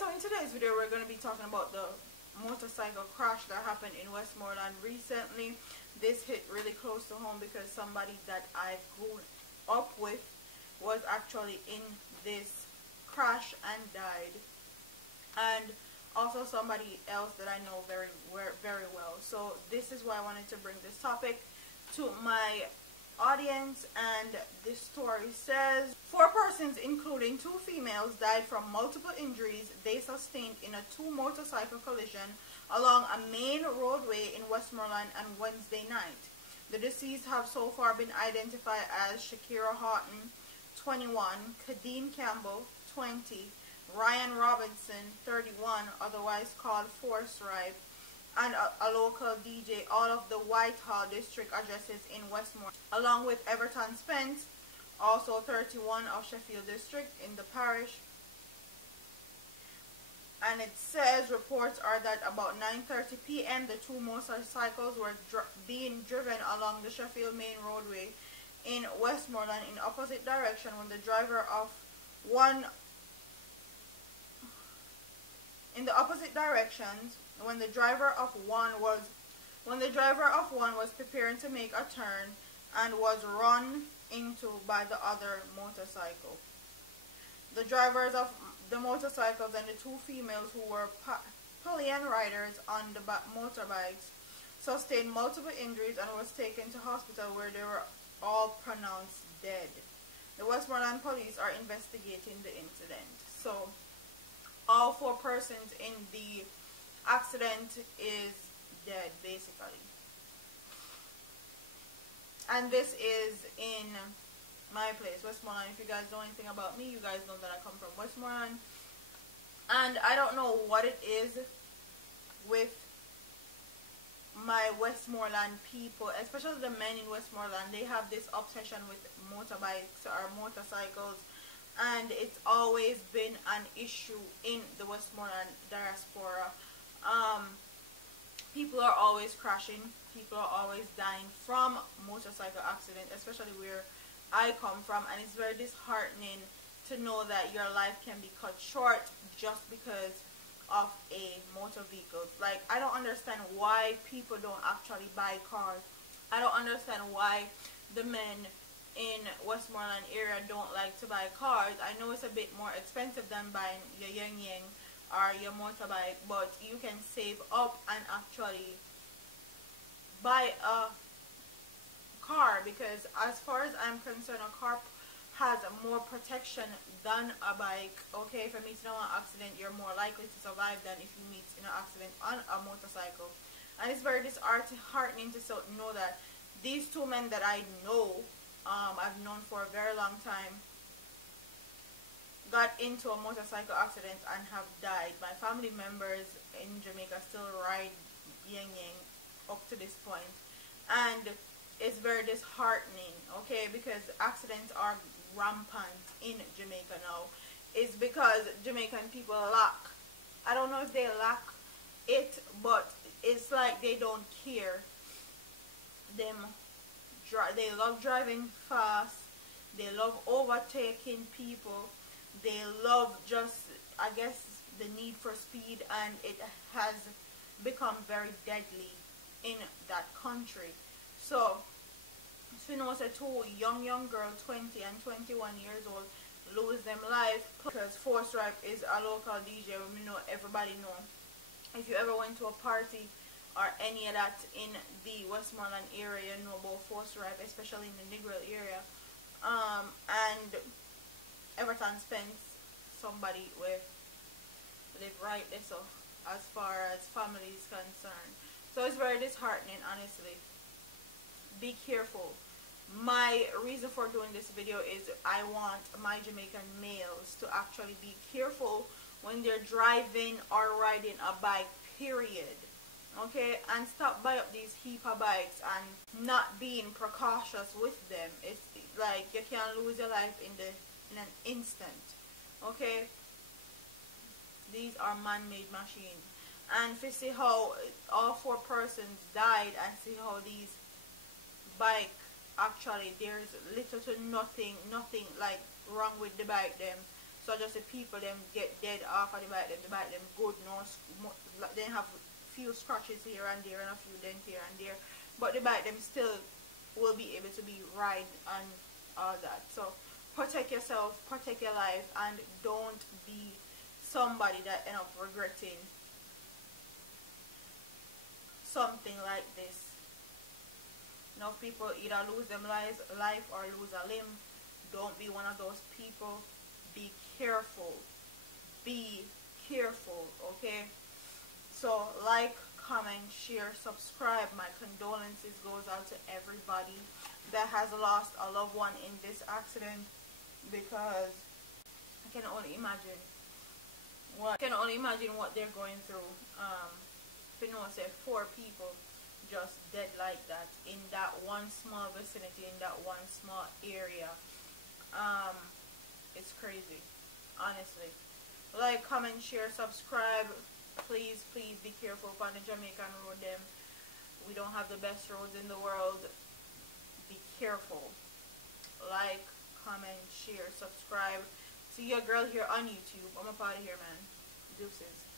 so in today's video we're going to be talking about the motorcycle crash that happened in Westmoreland recently. This hit really close to home because somebody that I've grown up with was actually in this crash and died, and also somebody else that I know very well. So this is why I wanted to bring this topic to my audience. And this story says 4 persons including 2 females died from multiple injuries they sustained in a 2 motorcycle collision along a main roadway in Westmoreland on Wednesday night. The deceased have so far been identified as Shakira Houghton, 21, Kadeen Campbell, 20, Ryan Robinson, 31, otherwise called Force Ride, and a local DJ, all of the Whitehall district addresses in Westmoreland, along with Everton Spence, also 31 of Sheffield district in the parish. And it says reports are that about 9:30 p.m. the 2 motorcycles were being driven along the Sheffield main roadway in Westmoreland in opposite direction when the driver of one was preparing to make a turn and was run into by the other motorcycle. The drivers of the motorcycles and the 2 females who were pillion riders on the motorbikes sustained multiple injuries and was taken to hospital where they were all pronounced dead. The Westmoreland police are investigating the incident. So all 4 persons in the accident is dead basically. And this is in my place, Westmoreland. If you guys know anything about me, you guys know that I come from Westmoreland. And I don't know what it is with my Westmoreland people, especially the men in Westmoreland. They have this obsession with motorbikes or motorcycles, and it's always been an issue in the Westmoreland diaspora. People are always crashing. People are always dying from motorcycle accidents, especially where I come from, and it's very disheartening to know that your life can be cut short just because of a motor vehicle. Like, I don't understand why people don't actually buy cars. I don't understand why the men in Westmoreland area don't like to buy cars. I know it's a bit more expensive than buying your yang or your motorbike, but you can save up and actually buy a car, because as far as I'm concerned, a car has more protection than a bike. Okay, if you meet in an accident, you're more likely to survive than if you meet in an accident on a motorcycle. And it's very disheartening to know that these 2 men that I know, I've known for a very long time, got into a motorcycle accident and have died. My family members in Jamaica still ride yang up to this point, and it's very disheartening, okay, because accidents are rampant in Jamaica now. It's because Jamaican people lack, I don't know if they lack it, but it's like they don't care. They love driving fast, they love overtaking people, they love just, I guess, the need for speed, and it has become very deadly in that country. So you know, 2 young girls, 20 and 21 years old, lose them life because Force Ride is a local DJ. We know, everybody know. If you ever went to a party or any of that in the Westmoreland area, you know about Force Ride, especially in the Negril area. And Everton Spence, somebody with live right there, so as far as family is concerned. So it's very disheartening, honestly. Be careful. My reason for doing this video is I want my Jamaican males to actually be careful when they're driving or riding a bike, period. Okay, and stop buying up these heaper bikes and not being precautious with them. It's like you can lose your life in an instant. Okay, these are man-made machines, and to see how all 4 persons died, and see how these bike, actually there's little to nothing like wrong with the bike them. So So just the people them get dead off of the bike them good, no, they have few scratches here and there and a few dents here and there, but the bike them still will be able to be ride and all that. So protect yourself, protect your life, and don't be somebody that end up regretting something like this. You know, people either lose them life or lose a limb. Don't be one of those people. Be careful. Be careful, okay? So like, comment, share, subscribe. My condolences goes out to everybody that has lost a loved one in this accident, because I can only imagine what they're going through. You know, say 4 people just dead like that in that one small vicinity, in that one small area. It's crazy, honestly. Like, comment, share, subscribe. Please be careful on the Jamaican road them. We don't have the best roads in the world. Be careful. Like, comment, share, subscribe. See your girl here on YouTube. I'm up out of here, man. Deuces.